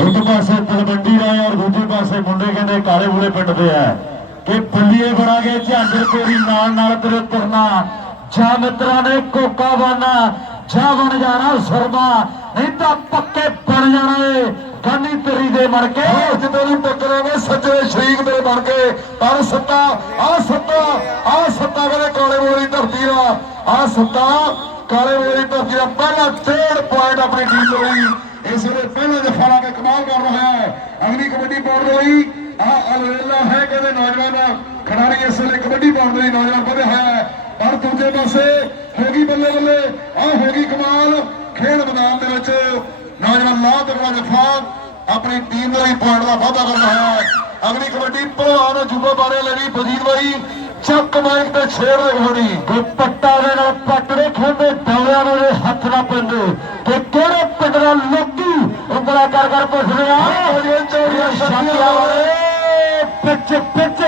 ਇੱਕ ਪਾਸੇ ਤਲਵੰਡੀ ਦਾ ਔਰ ਦੂਜੇ ਪਾਸੇ ਮੁੰਡੇ ਕਹਿੰਦੇ ਕਾਲੇ ਬੂਲੇ ਪਿੰਡ ਦੇ ਆ। ਕਿ ਬੱਲੀਏ ਬਣਾ ਕੇ ਝਾਂਜਰ ਤੇਰੀ ਨਾਲ ਨਾਲ ਤੇਰੇ ਤੁਰਨਾ। ਜਾ ਮਿੱਤਰਾਂ ਨੇ ਕੋਕਾ ਬਾਨਾ ਜਾ ਬਣ ਜਾਣਾ ਸਰਮਾ। ਨਹੀਂ ਤਾਂ ਪੱਕੇ ਬਣ ਜਾਣਾ ਏ ਗਾਨੀ ਤੇਰੀ ਦੇ ਮਰ ਕੇ। ਜਦੋਂ ਨੂੰ ਟੱਕਰਾਂਗੇ ਸੱਜੇ ਸ਼ਰੀਕ ਮੇਰੇ ਬਣ ਕੇ। ਪਰ ਸੱਤਾ, ਆ ਸੱਤਾ ਆ ਸੱਤਾ ਕਹਿੰਦੇ ਕਾਲੇ ਬੋਲੀ ਧਰਤੀ ਦਾ। ਆ ਸੱਤਾ, ਕਾਲੇ ਬੋਲੀ ਧਰਤੀ ਦਾ ਪਹਿਲਾ ਡੇਢ ਪੁਆਇੰਟ ਆਪਣੀ ਟੀਮ ਲਈ। ਇਸ ਵੇਲੇ ਪਹਿਲਾ ਜਫਾ ਲਾ ਕੇ ਕਮਾਲ ਕਰ ਰਿਹਾ ਹੈ ਅਗਲੀ ਕਬੱਡੀ ਪਾਉਣ ਦੇ ਲਈ ਆ ਅਲਵੇਲਾ ਹੈ ਕਹਿੰਦੇ ਨੌਜਵਾਨ ਖਿਡਾਰੀ ਇਸ ਵੇਲੇ ਕਬੱਡੀ ਪਾਉਣ ਦੇ ਲਈ ਨੌਜਵਾਨ ਵਧਿਆ ਹੋਇਆ ਹੈ ਪਰ ਦੂਜੇ ਪਾਸੇ ਹੋ ਗਈ ਬੱਲੇ ਬੱਲੇ ਆ ਹੋ ਗਈ ਕਮਾਲ ਖੇਡ ਮੈਦਾਨ ਦੇ ਵਿੱਚ ਨੌਜਵਾਨ ਲਾਹ ਤਕੜਾ ਜਫਾ ਆਪਣੀ ਟੀਮ ਦੇ ਲਈ ਪੁਆਇੰਟ ਦਾ ਵਾਧਾ ਕਰ ਰਿਹਾ ਹੈ। ਅਗਲੀ ਕਬੱਡੀ ਭਲਵਾਨ ਜੁਬਾ ਬਾਰੇ ਲੈਣੀ ਬਜੀਤ ਬਾਈ, ਚੱਕ ਮਾਈਕ ਤੇ ਛੇੜ ਦੇ ਘੋੜੀ ਕੋਈ ਪੱਟਾ ਦੇ ਨਾਲ ਪੱਟ ਦੇ ਖੇਡਦੇ ਦੌੜਿਆਂ ਨੂੰ ਹੱਥ ਨਾ ਪੈਂਦੇ ਤੇ ਕਿਹੜੇ ਪਿੰਡ ਦਾ ਲੋਕੀ ਉਂਗਲਾ ਕਰ ਕਰ ਪੁੱਛਦੇ ਆ ਚੋਰੀਆਂ ਵਾਲੇ ਪਿੱਛ ਪਿੱਛ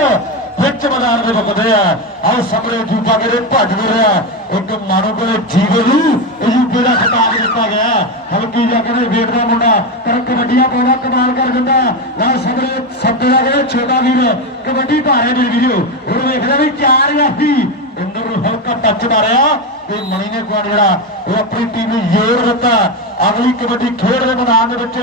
ਵਿੱਚ ਮੈਦਾਨ ਦੇ ਵੱਕਦੇ ਆ। ਆਹ ਸਾਹਮਣੇ ਜੂਪਾ ਕੇ ਭੱਜਦੇ ਰਿਹਾ। ਇੱਕ ਮਾਨੋ ਕੋਲੇ ਜੀਵਨ ਨੂੰ ਯੂਪੀ ਦਾ ਖਿਤਾਬ ਦਿੱਤਾ ਗਿਆ। ਹਲਕੀ ਜਾ ਕੇ ਵੇਟ ਦਾ ਮੁੰਡਾ? ਪਰ ਕਬੱਡੀਆਂ ਪਾਉਣਾ ਕਮਾਲ ਕਰ ਦਿੰਦਾ। ਨਾਲ ਸਾਹਮਣੇ ਸੱਤੇ ਦਾ ਕਹਿੰਦੇ ਛੋਟਾ ਵੀਰ। ਕਬੱਡੀ ਭਾਰੇ ਦੇ ਵੀਡੀਓ। ਹੁਣ ਵੇਖਦਾ ਵੀ ਚਾਰ ਜਾਫੀ ਇੰਦਰ ਨੂੰ ਹਲਕਾ ਟੱਚ ਮਾਰਿਆ। ਤੇ ਮਣੀ ਨੇ ਕੁਆੜ ਜਿਹੜਾ, ਉਹ ਆਪਣੀ ਟੀਮ ਨੂੰ ਜ਼ੋਰ ਦਿੱਤਾ। ਅਗਲੀ ਕਬੱਡੀ ਖੇਡ ਦੇ ਮੈਦਾਨ ਦੇ ਵਿੱਚ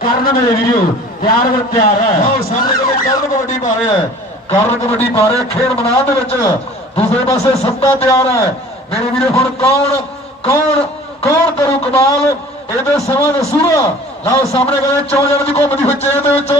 ਕਰਨ ਮੇਰੇ ਵੀਡੀਓ ਤਿਆਰ ਵਰ ਤਿਆਰ ਹੈ। ਆਹ ਸਾਹਮਣੇ ਕਹਿੰਦੇ ਕਰਨ ਕਬੱਡੀ ਪਾ ਰਿਹਾ ਹੈ। ਕਰਨ ਕਬੱਡੀ ਪਾ ਰਿਹਾ, ਖੇਡ ਮੈਦਾਨ ਦੇ ਵਿੱਚ। ਦੂਸਰੇ ਪਾਸੇ ਸੱਤਾ ਤਿਆਰ ਹੈ। ਮੇਰੇ ਵੀਰੇ, ਹੁਣ ਕੌਣ ਕੌਣ ਕੌਣ ਕਰੂ ਕਮਾਲ? ਇਹਦੇ ਸਮਾਂ ਦੱਸੂਗਾ ਲਓ, ਸਾਹਮਣੇ ਕਹਿੰਦੇ ਚੌ ਜਣ ਦੀ ਘੁੰਮਦੀ ਹੋਈ ਚੇਨ ਦੇ ਵਿੱਚ।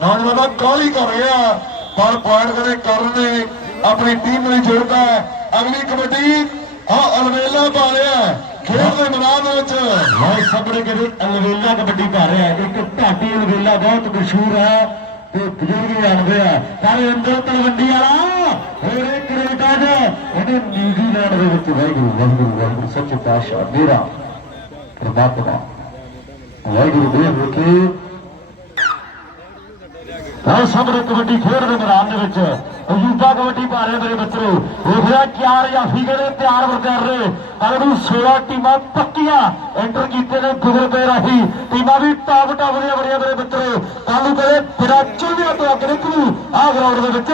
ਨੌਜਵਾਨ ਦਾ ਕਾਲੀ ਕਰ ਰਿਹਾ। ਪਰ ਪੁਆਇੰਟ ਕਹਿੰਦੇ ਕਰਨ ਨੇ ਆਪਣੀ ਟੀਮ ਨੂੰ ਜੋੜਦਾ ਹੈ। ਅਗਲੀ ਕਬੱਡੀ ਆ ਅਲਵੇਲਾ ਪਾ ਰਿਹਾ ਹੈ। ਖੇਡ ਦੇ ਮੈਦਾਨ ਵਿੱਚ ਹਾਂ ਸਾਹਮਣੇ ਕਹਿੰਦੇ ਅਲਵੇਲਾ ਕਬੱਡੀ ਪਾ ਰਿਹਾ ਇੱਕ ਢਾਟੀ ਅਲਵੇਲਾ ਬਹੁਤ ਮਸ਼ਹੂਰ ਹੈ ਤੇ ਬਜ਼ੁਰਗ ਜਾਣਦੇ ਆ। ਪਰ ਇੰਦਰ ਤਲਵੰਡੀ ਵਾਲਾ, ਹੋਰ ਇੱਕ ਕ੍ਰਿਕਟਰ ਉਹਨੇ ਨਿਊਜ਼ੀਲੈਂਡ ਦੇ ਵਿੱਚ ਵਾਹਿਗੁਰੂ ਵਾਹਿਗੁਰੂ ਵਾਹਿਗੁਰੂ, ਸੱਚੇ ਪਾਤਸ਼ਾਹ, ਮੇਰਾ ਪ੍ਰਮਾਤਮਾ। ਵਾਹਿਗੁਰੂ ਦੇ ਵਿਖੇ। ਆਹ ਸਾਹਮਣੇ ਕਬੱਡੀ ਖੇਡ ਦੇ ਮੈਦਾਨ ਦੇ ਵਿੱਚ ਅਜੂਬਾ ਕਬੱਡੀ ਪਾ ਰਹੇ ਮੇਰੇ ਬੱਚੇ ਵੇਖਿਆ ਚਾਰ ਜਾਫੀ ਕਹਿੰਦੇ ਤਿਆਰ ਵਰ ਕਰ ਰਹੇ। ਪਰ ਵੀ 16 ਟੀਮਾਂ ਪੱਕੀਆਂ ਐਂਟਰ ਕੀਤੇ ਨੇ ਗੁਗਲ ਪੇ ਰਾਹੀਂ। ਟੀਮਾਂ ਵੀ ਟਾਪ ਟਾਪ ਦੀਆਂ ਬੜੀਆਂ ਮੇਰੇ ਬੱਚੇ ਕਾਲੂ ਕਰੇ ਬਿਨਾ ਚੁੱਲਿਆਂ ਤੋਂ ਅੱਗ ਨਿਕਲੂ। ਆਹ ਗਰਾਊਂਡ ਦੇ ਵਿੱਚ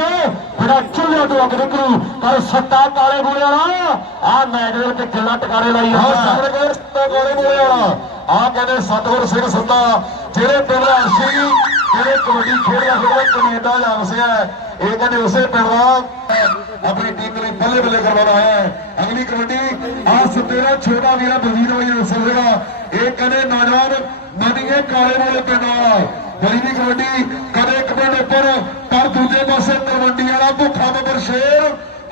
ਬਿਨਾ ਚੁੱਲਿਆਂ ਤੋਂ ਅੱਗ ਨਿਕਲੂ। ਪਰ ਸੱਤਾ ਕਾਲੇ ਬੋਲੇ ਵਾਲਾ ਆਹ ਮੈਚ ਦੇ ਵਿੱਚ ਗਿੱਲਾ ਟਕਾਰੇ ਲਾਈ ਜਾਂਦਾ। ਸਾਹਮਣੇ ਕਹਿੰਦੇ ਸੱਤਾ ਗੋਲੇ ਬੋਲੇ ਵਾਲਾ। ਆਹ ਕਹਿੰਦੇ ਸਤਗੁਰ ਸਿੰਘ ਸੱਤਾ ਜਿਹੜੇ ਦਾ ਸੀ ਜਿਹੜੇ ਕਬੱਡੀ ਖੇਡਦਾ ਸੀ ਕੈਨੇਡਾ ਜਾ ਵਸਿਆ ਹੈ। ਇਹ ਕਹਿੰਦੇ ਉਸੇ ਪਿੰਡ ਦਾ ਆਪਣੀ ਟੀਮ ਲਈ ਬੱਲੇ ਬੱਲੇ ਕਰਵਾਉਣਾ ਹੈ। ਅਗਲੀ ਕਬੱਡੀ, ਆਹ ਸੱਤੇ ਛੋਟਾ ਵੀਰਾ ਬਲਜੀਤ ਬਾਈ ਦੱਸੋ ਇਹ ਕਹਿੰਦੇ ਨੌਜਵਾਨ ਮਨੀਏ ਕਾਲੇ ਵਾਲੇ ਪਿੰਡ ਵਾਲਾ। ਬੜੀ ਦੀ ਕਬੱਡੀ ਕਦੇ ਇੱਕ ਉੱਪਰ, ਪਰ ਦੂਜੇ ਪਾਸੇ ਤਲਵੰਡੀ ਵਾਲਾ ਭੁੱਖਾ ਬੱਬਰ ਸ਼ੇਰ।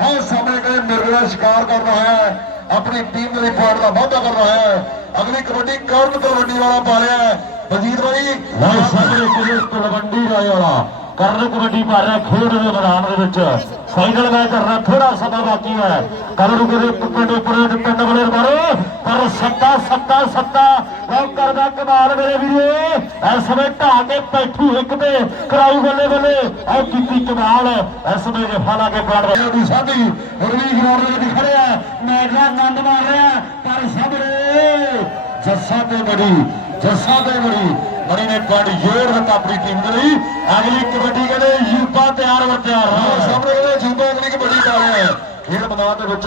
ਆਹ ਸਾਹਮਣੇ ਕਹਿੰਦੇ ਮਿਰਗ ਦਾ ਸ਼ਿਕਾਰ ਕਰਨਾ ਹੈ। ਆਪਣੀ ਟੀਮ ਦੇ ਲਈ ਪੁਆਇੰਟ ਦਾ ਵਾਅਦਾ ਕਰਨਾ ਹੈ। ਅਗਲੀ ਕਬੱਡੀ ਕਰਨ ਤਲਵੰਡੀ ਵਾਲਾ ਪਾ ਰਿਹਾ ਹੈ। ਵਜੀਦ ਬਾਈ ਨਾਲ ਸਾਹਮਣੇ ਕਿਹਦੇ ਤਲਵੰਡੀ ਰਾਏ ਵਾਲਾ। ਕਰਨ ਕਬੱਡੀ ਪਾ ਖੇਡ ਦੇ ਮੈਦਾਨ ਦੇ ਵਿੱਚ। ਸਾਈਕਲ ਮੈਚ ਕਰਨਾ ਥੋੜਾ ਸਮਾਂ ਬਾਕੀ ਹੈ। ਕਰਨ ਨੂੰ ਪਿੰਡ ਉੱਪਰ ਪਿੰਡ ਵਾਲੇ ਮਾਰੋ ਪਰ ਸੱਤਾ ਸੱਤਾ ਸੱਤਾ। ਉਹ ਕਰਦਾ ਕਮਾਲ ਮੇਰੇ ਵੀਰੇ। ਇਸ ਸਮੇਂ ਢਾ ਕੇ ਬੈਠੂ ਇੱਕ ਤੇ। ਕਰਾਊ ਬੱਲੇ ਬੱਲੇ। ਉਹ ਕੀਤੀ ਕਮਾਲ। ਇਸ ਸਮੇਂ ਜਫਾ ਲਾ ਕੇ ਪੜ ਰਿਹਾ। ਦੀ ਸਾਡੀ ਰਵੀ ਗਰਾਊਂਡ ਦੇ ਵਿੱਚ ਖੜਿਆ ਮੈਚ ਦਾ ਆਨੰਦ ਮਾਰ ਰਿਹਾ, ਪਰ ਸਭ ਰੇ ਜੱਸਾ ਤੇ ਬੜੀ, ਜੱਸਾ ਤੇ ਬੜੀ। ਬੜੀ ਨੇ ਪੁਆਇੰਟ ਜੋੜ ਦਿੱਤਾ ਆਪਣੀ ਟੀਮ ਦੇ ਲਈ। ਅਗਲੀ ਕਬੱਡੀ ਕਹਿੰਦੇ ਯੂਪਾ ਤਿਆਰ ਵਰ ਤਿਆਰ ਆਹ ਸਾਹਮਣੇ ਕਹਿੰਦੇ ਜੂਬਾ ਅਗਲੀ ਕਬੱਡੀ ਪਾ ਰਿਹਾ ਹੈ। ਖੇਡ ਮੈਦਾਨ ਦੇ ਵਿੱਚ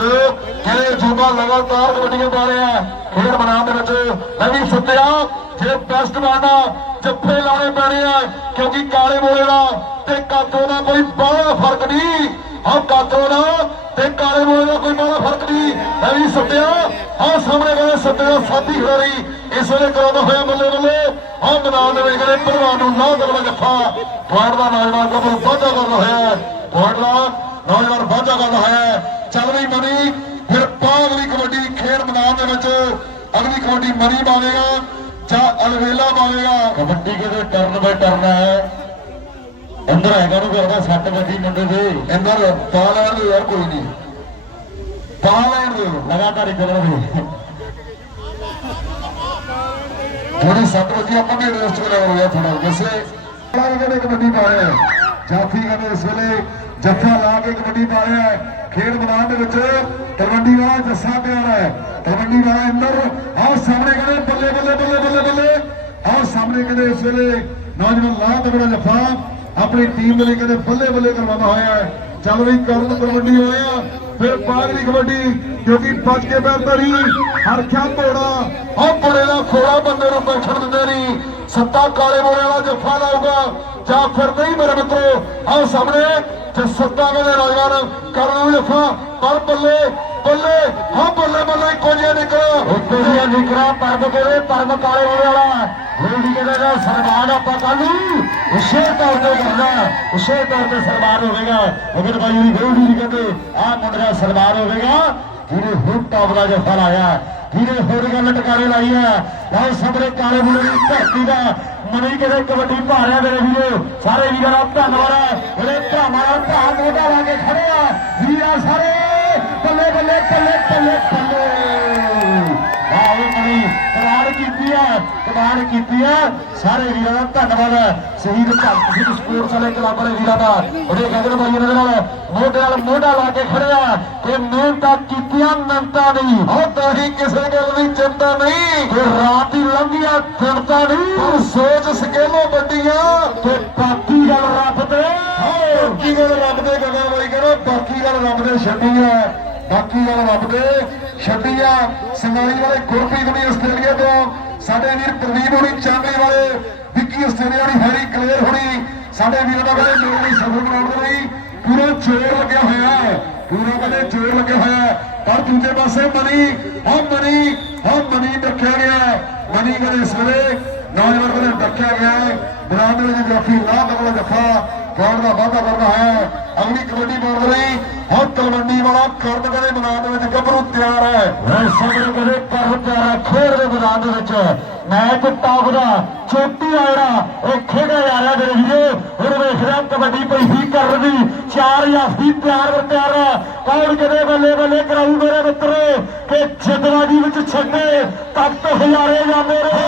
ਕਹਿੰਦੇ ਜੂਬਾ ਲਗਾਤਾਰ ਕਬੱਡੀਆਂ ਪਾ ਰਿਹਾ ਹੈ। ਖੇਡ ਮੈਦਾਨ ਦੇ ਵਿੱਚ ਨਵੀਂ ਸੁੱਤਿਆ ਜੇ ਬੈਸਟ ਬਾਣਾ ਜੱਫੇ ਲਾਣੇ ਪੈਣੇ ਆ, ਕਿਉਂਕਿ ਕਾਲੇ ਮੋਲੇ ਦਾ ਤੇ ਕਾਤੋ ਦਾ ਕੋਈ ਬਾਹਲਾ ਫ਼ਰਕ ਨਹੀਂ। ਆਹ ਕਾਤੋ ਦਾ ਤੇ ਕਾਲੇ ਮੋਲੇ ਦਾ ਕੋਈ ਬਾਹਲਾ ਫ਼ਰਕ ਨਹੀਂ ਨਵੀਂ ਸੁੱਤਿਆ ਆਹ ਸਾਹਮਣੇ ਕਹਿੰਦੇ ਸੁੱਤੇ ਦਾ ਸਾਥੀ ਖਿਡਾਰੀ ਇਸ ਵੇਲੇ ਕਰਾਉਂਦਾ ਹੋਇਆ ਬੱਲੇ ਬੱਲੇ ਆਹ ਮੈਦਾਨ ਦੇ ਵਿੱਚ ਕਹਿੰਦੇ ਭਲਵਾਨ ਨੂੰ ਨਾ ਦਗੜਾ ਜੱਫਾ। ਪੁਆਇੰਟ ਦਾ ਨੌਜਵਾਨ ਕਬਲ ਵਾਧਾ ਕਰ ਰਿਹਾ ਹੈ। ਪੁਆਇੰਟ ਦਾ ਨੌਜਵਾਨ ਵਾਧਾ ਕਰ ਰਿਹਾ ਹੈ। ਚੱਲ ਰਹੀ ਮਨੀ, ਫਿਰ ਪਾ ਅਗਲੀ ਕਬੱਡੀ ਖੇਡ ਮੈਦਾਨ ਦੇ ਵਿੱਚ। ਅਗਲੀ ਕਬੱਡੀ ਮਨੀ ਪਾਵੇਗਾ ਜਾਂ ਅਲਵੇਲਾ ਪਾਵੇਗਾ। ਕਬੱਡੀ ਕਿਤੇ ਟਰਨ ਬਾਈ ਟਰਨ ਹੈ? ਅੰਦਰ ਹੈਗਾ ਨੂੰ ਕਰਦਾ ਸੱਟ ਵੱਜੀ ਮੁੰਡੇ ਦੇ। ਇੰਦਰ ਪਾ ਲੈਣ ਦੇ ਯਾਰ ਕੋਈ ਨਹੀਂ। ਪਾ ਲੈਣ ਦੇ ਲਗਾਤਾਰ ਹੀ ਚੱਲਣਗੇ ਥੋੜੀ ਸੱਟ ਵਜੇ ਆਪਾਂ ਵੀ ਰੈਸਟ ਕਰਿਆ ਹੋ ਗਿਆ ਥੋੜਾ ਵੈਸੇ ਬੜਾ ਕਹਿੰਦੇ ਕਬੱਡੀ ਪਾ ਰਿਹਾ ਜਾਫੀ ਕਹਿੰਦੇ ਇਸ ਵੇਲੇ ਜੱਫਾ ਲਾ ਕੇ ਕਬੱਡੀ ਪਾ ਰਿਹਾ ਹੈ ਖੇਡ ਮੈਦਾਨ ਦੇ ਵਿੱਚ ਤਲਵੰਡੀ ਵਾਲਾ ਜੱਸਾ ਪਿਆਰ ਹੈ। ਤਲਵੰਡੀ ਵਾਲਾ ਇੰਦਰ ਆਹ ਸਾਹਮਣੇ ਕਹਿੰਦੇ ਬੱਲੇ ਬੱਲੇ ਬੱਲੇ ਬੱਲੇ ਬੱਲੇ। ਆਹ ਸਾਹਮਣੇ ਕਹਿੰਦੇ ਇਸ ਵੇਲੇ ਨੌਜਵਾਨ ਲਾਹ ਤਗੜਾ ਜਫਾ। ਆਪਣੀ ਟੀਮ ਦੇ ਲਈ ਕਹਿੰਦੇ ਬੱਲੇ ਬੱਲੇ ਕਰਵਾਉਂਦਾ ਹੋਇਆ ਹੈ। ਚੱਲ ਰਹੀ ਕਰਨ ਕਬੱਡੀ ਹੋਇਆ ਫਿਰ ਬਾਗਲੀ ਕਬੱਡੀ, ਕਿਉਂਕਿ ਬਚ ਕੇ ਬੈਠਰੀ ਹਰਖਿਆ ਤੋੜਾ ਉਹ ਬੜੇ ਦਾ ਖੋੜਾ ਬੰਦੇ ਨੂੰ ਬੈਠਣ ਦਿੰਦੇ ਨਹੀਂ। ਸੱਤਾ ਕਾਲੇ ਮੋੜੇ ਵਾਲਾ ਜੱਫਾ ਲਾਊਗਾ। ਜਾਂ ਫਿਰ ਨਹੀਂ ਮੇਰੇ ਮਿੱਤਰੋ, ਆਹ ਸਾਹਮਣੇ ਜੇ ਸੱਤਾ ਨੌਜਵਾਨ ਕਰਨ ਨੂੰ ਜੱਫਾ। ਪਰ ਬੱਲੇ ਬੱਲੇ, ਹਾਂ ਬੱਲੇ ਬੱਲੇ, ਇੱਕੋ ਜਿਹਾ ਨਿਕਲਿਆ। ਉੱਤੇ ਦੀਆਂ ਨਿਕਰਾ ਕੋਲੇ ਪਰਮ ਕਾਲੇ ਹੋਣੇ ਵਾਲਾ। ਹੋਲੀ ਕਹਿੰਦਾ ਦਾ ਸਨਮਾਨ ਆਪਾਂ ਕੱਲ ਨੂੰ ਉਸੇ ਤੌਰ ਤੇ ਕਰਨਾ ਉਸੇ ਤੌਰ ਤੇ ਸਨਮਾਨ ਹੋਵੇਗਾ। ਅਗਰ ਬਾਈ ਜੀ ਗੋਲਡੀ ਜੀ ਕਹਿੰਦੇ ਆਹ ਮੁੰਡੇ ਦਾ ਹੋਵੇਗਾ। ਜਿਹਨੇ ਹੁਣ ਟੌਪ ਦਾ ਜੱਫਾ ਲਾਇਆ ਜਿਹਨੇ ਹੋਰੀਆਂ ਲਟਕਾਰੇ ਲਾਈ ਆ? ਆਹ ਸਾਹਮਣੇ ਕਾਲੇ ਮੁੰਡੇ ਦੀ ਧਰਤੀ ਦਾ ਮਨੀ ਕਹਿੰਦੇ ਕਬੱਡੀ ਭਾਰਿਆ ਮੇਰੇ ਵੀਰੋ? ਸਾਰੇ ਵੀਰਾਂ ਦਾ ਧੰਨਵਾਦ ਹੈ ਜਿਹੜੇ ਭਰਾਵਾਂ ਦਾ ਭਰਾ ਮੋਢਾ ਲਾ ਕੇ ਖੜੇ ਆ। ਵੀਰਾਂ ਸਾਰੇ ਬੱਲੇ ਬੱਲੇ ਬੱਲੇ ਬੱਲੇ ਬੱਲੇ। ਆਹ ਮਣੀ ਕਮਾਲ ਕੀਤੀ ਹੈ ਕਮਾਲ ਕੀਤੀ ਹੈ ਸਾਰੇ ਵੀਰਾਂ ਦਾ ਧੰਨਵਾਦ। ਹੈ ਸ਼ਹੀਦ ਭਗਤ ਸਿੰਘ ਸਪੋਰਟਸ ਵਾਲੇ ਕਲੱਬ ਵਾਲੇ ਵੀਰਾਂ ਦਾ। ਉਹਦੇ ਗਗਨ ਭਾਈ ਇਹਨਾਂ ਦੇ ਨਾਲ ਮੋਢੇ ਨਾਲ ਮੋਢਾ ਲਾ ਕੇ ਖੜਿਆ ਕਿ ਮਿਹਨਤਾਂ ਕੀਤੀਆਂ ਮਿਹਨਤਾਂ ਨਹੀਂ ਉਹ ਤਾਂ ਹੀ ਕਿਸੇ ਗੱਲ ਦੀ ਚਿੰਤਾ ਨਹੀਂ। ਤੇ ਰਾਤ ਦੀ ਲੰਘੀਆਂ ਚਿੰਤਾ ਨਹੀਂ ਪਰ ਸੋਚ ਸਕੇਲੋਂ ਵੱਡੀਆਂ। ਤੇ ਬਾਕੀ ਗੱਲ ਰੱਬ ਤੇ। ਬਾਕੀ ਗੱਲ ਰੱਬ ਦੇ ਗਗਾ ਬਾਈ ਕਹਿੰਦਾ ਬਾਕੀ ਗੱਲ ਰੱਬ ਦੇ ਛੱਡੀ ਆ। ਬਾਕੀ ਗੱਲ ਰੱਬ ਦੇ ਛੱਡੀ ਆ। ਸੰਗਾਲੀ ਵਾਲੇ ਗੁਰਪ੍ਰੀਤ ਨੇ ਆਸਟ੍ਰੇਲੀਆ ਤੋਂ ਸਾਡੇ ਵੀਰ ਪ੍ਰਦੀਪ ਹੋਣੀ ਚਾਂਦਨੀ ਵਾਲੇ, ਵਿੱਕੀ ਆਸਟ੍ਰੇਲੀਆ ਦੀ ਹੈਰੀ ਕਲੀਅਰ ਹੋਣੀ। ਸਾਡੇ ਵੀਰਾਂ ਦਾ ਕਹਿੰਦੇ ਮੇਰੇ ਲਈ ਸਫਲ ਬਣਾਉਣ ਦੇ ਲਈ ਪੂਰਾ ਜ਼ੋਰ ਲੱਗਿਆ ਹੋਇਆ ਹੈ। ਪੂਰਾ ਕਹਿੰਦੇ ਜ਼ੋਰ ਲੱਗਿਆ ਹੋਇਆ ਹੈ। ਪਰ ਦੂਜੇ ਪਾਸੇ ਮਨੀ ਉਹ ਮਨੀ ਉਹ ਮਨੀ ਰੱਖਿਆ ਗਿਆ ਮਨੀ ਕਹਿੰਦੇ ਸਵੇਰੇ ਨੌਜਵਾਨ ਕਹਿੰਦੇ ਰੱਖਿਆ ਗਿਆ ਹੈ। ਬਰਾਦਰ ਦੀ ਜੱਫੀ ਲਾਹ ਦਾ ਵਾਲਾ ਜੱਫਾ ਕੌਣ ਦਾ ਵਾਅਦਾ ਕਰਦਾ ਹੈ। ਅਗਲੀ ਕਬੱਡੀ ਬੋਲ ਰਹੀ। ਹੁਣ ਤਲਵੰਡੀ ਵਾਲਾ ਕਰਨ ਕਹਿੰਦੇ ਮੈਦਾਨ ਦੇ ਵਿੱਚ ਗੱਭਰੂ ਤਿਆਰ ਹੈ। ਮੈਂ ਸਬਰ ਕਰੇ ਕਰ ਪਿਆਰਾ ਖੇਡ ਦੇ ਮੈਦਾਨ ਦੇ ਵਿੱਚ। ਮੈਚ ਟਾਪ ਦਾ ਛੋਟੀ ਆ ਜਿਹੜਾ ਉਹ ਖੇਡਿਆ ਜਾ ਰਿਹਾ ਮੇਰੇ ਵੀਰੇ। ਹੁਣ ਵੇਖ ਰਿਹਾ ਕਬੱਡੀ ਪਈ ਸੀ ਕਰ ਦੀ। ਚਾਰ ਜਾਫੀ ਤਿਆਰ ਵਰ ਤਿਆਰ ਹੈ। ਕੌਣ ਕਦੇ ਬੱਲੇ ਬੱਲੇ ਕਰਾਊ ਮੇਰੇ ਮਿੱਤਰੋ? ਕਿ ਜਿੱਦਵਾਜੀ ਵਿੱਚ ਛੱਡੇ ਤੱਕ ਹਜ਼ਾਰੇ ਜਾਂਦੇ ਨੇ।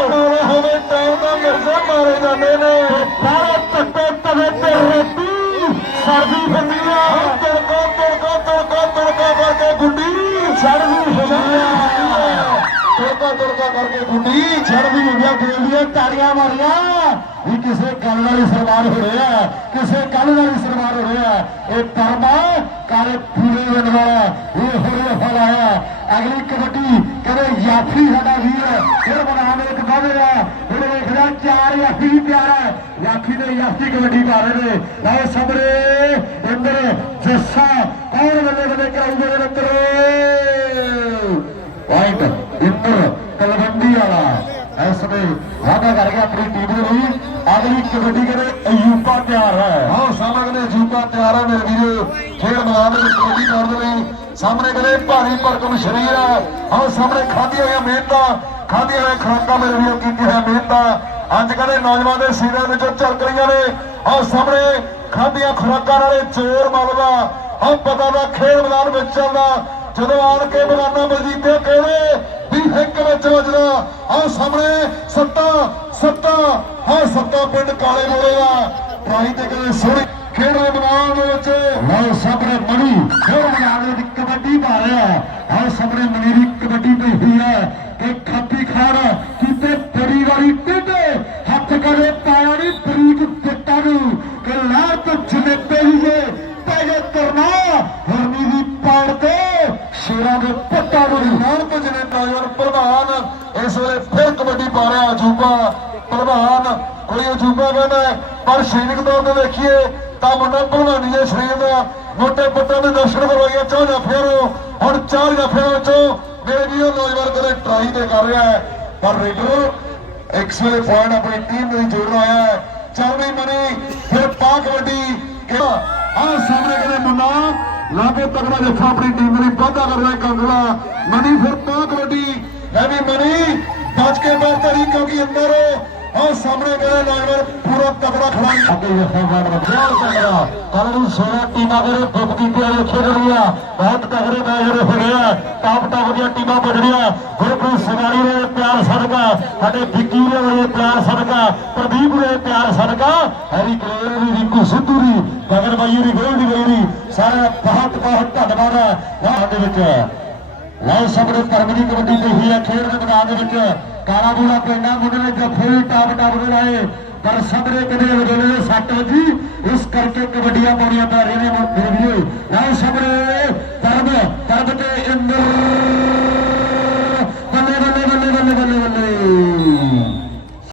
ਹੋਵੇ ਟਾਈਮ ਦਾ ਮਿਰਜ਼ਾ ਮਾਰੇ ਜਾਂਦੇ ਨੇ। ਸਾਰੇ ਤੱਕੇ ਤਵੇ ਤੇ। ਸਰਦੀ ਬੰਦੀ ਆ। ਤੜਕਾ ਤੜਕਾ ਤੜਕਾ ਕਰਕੇ ਗੁੱਡੀ ਸਰਦੀ ਹੁੰਦੀ ਤੜਕਾ ਤੜਕਾ ਕਰਕੇ ਗੁੱਡੀ ਛੜਦੀ ਹੁੰਦੀਆਂ ਬੋਲਦੀਆਂ ਤਾੜੀਆਂ ਮਾਰੀਆਂ। ਵੀ ਕਿਸੇ ਗੱਲ ਵਾਲੀ ਹੀ ਸਨਮਾਨ ਹੋ ਰਿਹਾ ਕਿਸੇ ਕੱਲ ਨਾਲ ਹੀ ਸਨਮਾਨ ਹੋ ਰਿਹਾ ਇਹ ਪਰਮਾ ਕਾਲੇ ਪੂਰੇ ਦਿਨ ਵਾਲਾ ਇਹ ਹੋ ਫਲ ਆਇਆ। ਅਗਲੀ ਕਬੱਡੀ ਕਦੇ ਯਾਫੀ ਸਾਡਾ ਵੀਰ ਫਿਰ ਬਣਾ ਦੇ ਇੱਕ ਵੱਧ ਰਿਹਾ ਚਾਰ ਯਾਫੀ ਵੀ ਪਿਆਰ ਯਾਫੀ ਦੇ ਯਾਫੀ ਕਬੱਡੀ ਪਾ ਰਹੇ ਨੇ ਲਓ ਸਬਰੇ ਇੰਦਰ ਜੱਸਾ ਕੌਣ ਬੱਲੇ ਬੱਲੇ ਕਰਾਉਂਦੇ ਨੇ ਮਿੱਤਰੋ ਪੁਆਇੰਟ ਇੰਦਰ ਤਲਵੰਡੀ ਵਾਲਾ। ਇਸ ਨੇ ਵਾਅਦਾ ਕਰ ਗਿਆ ਆਪਣੀ ਟੀਮ ਦੇ ਲਈ ਅਗਲੀ ਕਬੱਡੀ ਕਰੇ ਅਯੂਬਾ ਤਿਆਰ ਹੈ। ਆਹ ਸਾਹਮਣੇ ਕਹਿੰਦੇ ਤਿਆਰ ਹੈ ਮੇਰੇ ਵੀਰੋ। ਖੇਡ ਮੈਦਾਨ ਵਿੱਚ ਕਬੱਡੀ ਕਰਨ ਲਈ ਸਾਹਮਣੇ ਕਹਿੰਦੇ ਭਾਰੀ ਭਰਕਮ ਸ਼ਰੀਰ ਹੈ। ਹਾਂ ਸਾਹਮਣੇ ਖਾਧੀਆਂ ਹੋਈਆਂ ਮਿਹਨਤਾਂ ਖਾਧੀਆਂ ਹੋਈਆਂ ਖੁਰਾਕਾਂ ਮੇਰੇ ਵੀਰੋ ਕੀਤੀਆਂ ਹੋਈਆਂ ਮਿਹਨਤਾਂ। ਅੱਜ ਕਹਿੰਦੇ ਨੌਜਵਾਨ ਦੇ ਸੀਨਾਂ ਵਿੱਚੋਂ ਚੱਲ ਰਹੀਆਂ ਨੇ। ਆਹ ਸਾਹਮਣੇ ਖਾਧੀਆਂ ਖੁਰਾਕਾਂ ਨਾਲੇ ਜ਼ੋਰ ਮਲਦਾ ਆਹ ਪਤਾ ਦਾ ਖੇਡ ਮੈਦਾਨ ਵਿੱਚ ਚੱਲਦਾ। ਜਦੋਂ ਆਣ ਕੇ ਬਗਾਨਾ ਮਜੀਦੇ ਕਹਿੰਦੇ ਵੀ ਹਿੱਕ ਵਿੱਚ ਵੱਜਦਾ। ਆਹ ਸਾਹਮਣੇ ਸੱਤਾ ਸੱਤਾ ਹਾਂ ਸੱਤਾ ਪਿੰਡ ਕਾਲੇ ਮੋੜੇ ਦਾ ਟਰਾਈ ਤੇ ਕਹਿੰਦੇ ਸੋਹਣੀ। ਖੇਡ ਦੇ ਮੈਦਾਨ ਦੇ ਵਿੱਚ ਲਓ ਸਬਰੇ ਮਣੀ ਫਿਰ ਮੈਦਾਨ ਦੇ ਵਿੱਚ ਕਬੱਡੀ ਪਾ ਰਿਹਾ। ਹਾਂ ਸਬਰੇ ਮਣੀ ਦੀ ਕਬੱਡੀ ਪਈ ਹੋਈ ਹੈ। ਕਿ ਖਾਪੀ ਖਾੜ ਹੱਥ ਪਾਇਆ ਨਹੀਂ ਬਰੀਕ ਦਿੱਤਾ ਨੂੰ ਕਿ ਲਾਹ ਤੋਂ ਜਿਵੇਂ ਪਈਏ ਪੈਗੇ ਕਰਨਾ ਹਰਨੀ ਦੀ ਪਾੜ ਤੇ ਸ਼ੇਰਾਂ ਦੇ ਪੱਟਾ ਨੂੰ ਨਾਲ ਤੋਂ ਜਿਵੇਂ ਨੌਜਵਾਨ ਪ੍ਰਧਾਨ, ਇਸ ਵੇਲੇ ਫਿਰ ਕਬੱਡੀ ਪਾ ਰਿਹਾ ਅਜੂਬਾ। ਪ੍ਰਧਾਨ ਕੋਈ ਅਜੂਬਾ ਕਹਿੰਦਾ ਪਰ ਸੈਨਿਕ ਤੌਰ ਤੇ ਦੇਖੀਏ ਤਾਂ ਮੁੰਡਾ ਭਲਵਾਨੀ ਦੇ ਸਰੀਰ ਦਾ ਮੋਟੇ ਪੁੱਤਾਂ ਦੇ ਦਰਸ਼ਨ ਕਰਵਾਈਏ, ਚਾਹ ਜਾਫੀਆਂ ਨੂੰ ਹੁਣ ਚਾਰ ਜਾਫੀਆਂ ਵਿੱਚੋਂ ਮੇਰੇ ਵੀਰੋ, ਨੌਜਵਾਨ ਕਦੇ ਟਰਾਈ ਤੇ ਕਰ ਰਿਹਾ ਹੈ। ਪਰ ਰੇਡਰ ਇੱਕ ਵੇਲੇ ਪੁਆਇੰਟ ਆਪਣੀ ਟੀਮ ਦੇ ਲਈ ਜੋੜਨ ਆਇਆ ਹੈ। ਚੱਲ ਮਨੀ, ਫਿਰ ਪਾ ਕਬੱਡੀ ਆਹ ਸਾਹਮਣੇ ਕਹਿੰਦੇ ਮੁੰਡਾ, ਲਾਗੇ ਤਗੜਾ ਜੱਫਾ ਆਪਣੀ ਟੀਮ ਲਈ ਵਾਧਾ ਕਰ ਰਿਹਾ ਕੰਗਲਾ। ਮਨੀ ਫਿਰ ਪਾ ਕਬੱਡੀ ਹੈ ਵੀ ਮਨੀ, ਬਚ ਕੇ ਬਾਹਰ ਤਰੀ ਕਿਉਂਕਿ ਅੰਦਰ ਆਹ ਸਾਹਮਣੇ ਕਹਿੰਦੇ ਨੌਜਵਾਨ ਪੂਰਾ ਤਗੜਾ ਖਿਡਾਰੀ ਅੱਗੇ ਜਫਾ ਬਾੜ ਵੱਜਿਆ ਤਗੜਾ ਕੱਲ ਨੂੰ 16 ਟੀਮਾਂ ਕਰੇ ਬੁੱਕ ਕੀਤੀਆਂ ਨੇ ਖੇਡ ਬਹੁਤ ਤਗੜੇ ਮੈਚ ਹੋ ਰਹੇ ਟਾਪ ਟਾਪ ਦੀਆਂ ਟੀਮਾਂ ਬਣ ਗੁਰਪ੍ਰੀਤ ਸਗਾਲੀ ਦੇ ਪਿਆਰ ਸਦਕਾ। ਸਾਡੇ ਵਿੱਕੀ ਦੇ ਪਿਆਰ ਸਦਕਾ। ਪ੍ਰਦੀਪ ਦੇ ਪਿਆਰ ਸਦਕਾ। ਹਰੀ ਕਲੇਰ ਦੀ ਰਿੰਕੂ ਸਿੱਧੂ ਦੀ। ਗਗਨ ਬਾਈ ਦੀ ਗੋਲ ਦੀ ਗਈ ਦੀ। ਸਾਰਾ ਬਹੁਤ ਬਹੁਤ ਧੰਨਵਾਦ ਹੈ ਵਾਹ ਦੇ ਵਿੱਚ ਲਓ ਸਾਹਮਣੇ ਪਰਮਜੀ ਕਬੱਡੀ ਤੇ ਹੋਈ ਹੈ ਖੇਡ ਦੇ ਮੈਦਾਨ ਦੇ ਵਿੱਚ। ਕਾਲਾ ਬੂੜਾ ਪਿੰਡਾਂ ਮੁੰਡੇ ਨੇ ਜੱਫੇ ਟਾਪ ਟਾਪ ਦੇ ਲਾਏ। ਪਰ ਸਾਹਮਣੇ ਕਦੇ ਅਗਲੇ ਦੇ ਸੱਟ ਜੀ ਇਸ ਕਰਕੇ ਕਬੱਡੀਆਂ ਪਾਉਣੀਆਂ ਪੈ ਰਹੀਆਂ ਨੇ ਮੇਰੇ ਵੀਰੋ ਲਓ ਸਾਹਮਣੇ ਪਰਮ ਪਰਮ ਤੇ ਇੰਦਰ।